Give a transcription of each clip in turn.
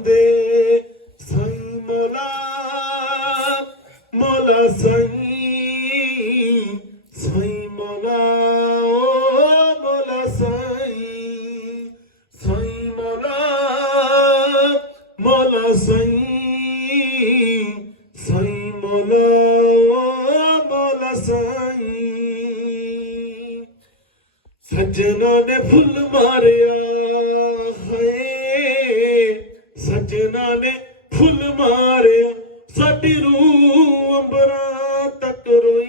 ਜਾਂਦੇ ਸਈ ਮੋਲਾ ਮੋਲਾ ਸਈ ਸਈ ਮੋਲਾ ਮੋਲਾ ਸਈ ਸਈ ਮੋਲਾ ਮੋਲਾ ਸਈ ਸਈ ਮੋਲਾ ਮੋਲਾ ਸਈ। ਸੱਜਣਾ ਨੇ ਫੁੱਲ ਮਾਰਿਆ। ਸੱਜਣਾ ਨੇ ਫੁੱਲ ਮਾਰਿਆ, ਸਾਡੀ ਰੂਹ ਅੰਬਰਾਂ ਤੱਕ ਰੋਈ।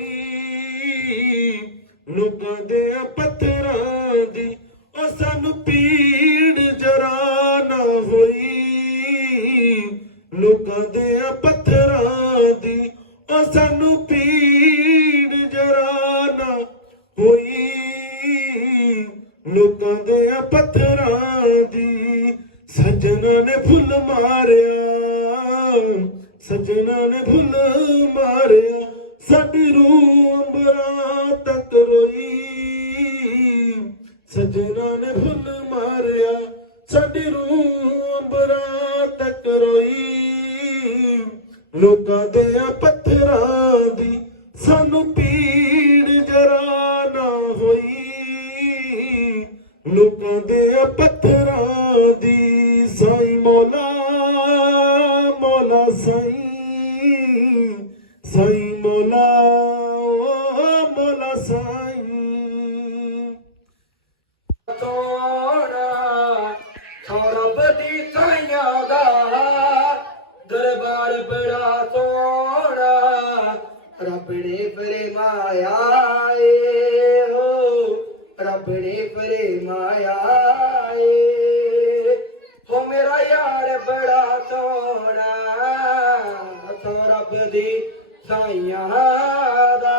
ਲੋਕਾਂ ਦੇ ਪੱਥਰਾਂ ਦੀ ਉਹ ਸਾਨੂੰ ਪੀੜ ਜਰਾ ਨਾ ਹੋਈ। ਲੋਕਾਂ ਦੇ ਪੱਥਰਾਂ ਦੀ ਉਹ ਸਾਨੂੰ ਪੀੜ ਜਰਾ ਨਾ ਹੋਈ। ਲੋਕਾਂ ਦੇ ਪੱਥਰਾਂ ਸੱਜਣਾ ਨੇ ਫੁੱਲ ਮਾਰਿਆ, ਸੱਜਣਾ ਨੇ ਫੁੱਲ ਮਾਰਿਆ। ਸਾਡੀ ਰੂਹ ਅੰਬਰਾਂ ਤੱਕ ਰੋਈ, ਸੱਜਣਾ ਨੇ ਫੁੱਲ ਮਾਰਿਆ। ਸਾਡੀ ਰੂਹ ਅੰਬਰਾਂ ਤੱਕ ਰੋਈ, ਲੋਕਾਂ ਦੇ ਪੱਥਰਾਂ ਦੀ ਸਾਨੂੰ ਪੀੜ ਜਰਾ ਨਾ ਹੋਈ। ਲੋਕਾਂ ਦੇ ਪੱਥਰਾਂ ਦੀ ਸਾਈ ਮੌਲਾ ਮੌਲਾ ਸਾਈ ਸਾਈ ਮੌਲਾ ਓ ਮੌਲਾ ਸਾਈ ਸੋਣਾ ਸੌਰਭ ਦੀ ਸਾਈਆਂ ਦਾ ਦਰਬਾਰ ਬੜਾ ਸੋਹਣਾ ਰੱਬ ਨੇ ਫਰਮਾਇਆ ਏ ਹੋ ਰੱਬ ਨੇ ਫਰਮਾਇਆ ਦੀ ਸਾਈਆਂ ਦਾ।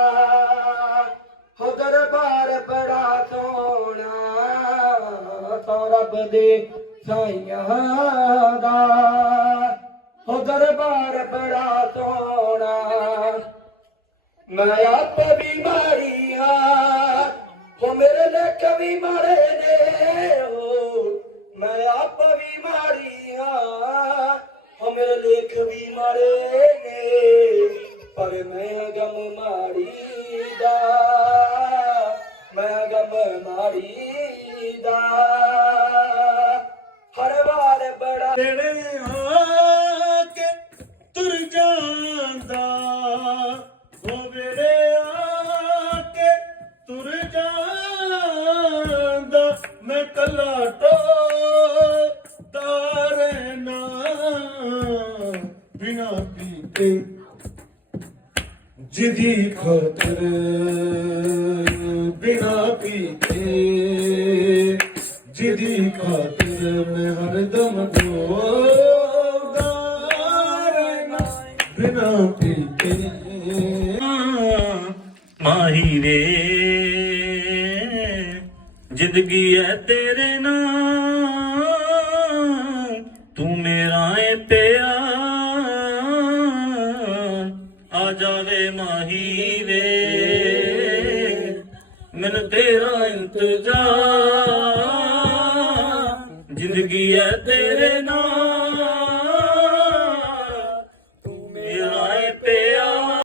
ਹੋ ਦਰਬਾਰ ਬੜਾ ਸੋਹਣਾ, ਸੋ ਰੱਬ ਦੇ ਸਾਈਆਂ ਦਾ। ਹੋ ਦਰਬਾਰ ਬੜਾ ਸੋਹਣਾ, ਮੈਂ ਆਪ ਬਿਮਾਰੀ ਹਾਂ ਹੋ ਮੇਰੇ ਲੇਖ ਵੀ ਮਾਰੇ ਨੇ ਹੋ ਮੈਂ ਆਪ ਬਿਮਾਰੀ ਹਾਂ ਮੇਰੇ ਲੇਖ ਵੀ ਮਾਰੇ ਨੇ, ਪਰ ਮੈਂ ਗਮ ਮਾੜੀ ਦਾ ਮੈਂ ਗਮ ਮਾੜੀ ਦਾ ਹਰ ਵਾਰ ਬੜਾ ਜਿਹੜੇ ਆ ਕੇ ਤੁਰ ਜਾਂਦਾ, ਉਹ ਵੇੜੇ ਆ ਕੇ ਤੁਰ ਜਾਂਦਾ। ਮੈਂ ਕੱਲਾ ਪੀਤੇ ਜਿਹਦੀ ਖਾਤਰ ਬਿਨਾ ਪੀਤੇ। ਜਿਹਦੀ ਖਾਤਰ ਮੈਂ ਹਰਦਮ ਢੋਦਾ ਰਹਿਣਾ ਬਿਨਾ ਪੀਤੇ। ਮਾਹੀ ਵੇ, ਜ਼ਿੰਦਗੀ ਹੈ ਤੇਰੇ ਨਾਲ। ਆ ਮਾਹੀ ਵੇ। ਮੈਨੂੰ ਤੇਰਾ ਇੰਤਜ਼ਾਰ ਜ਼ਿੰਦਗੀ ਹੈ ਤੇਰੇ ਨਾਲ।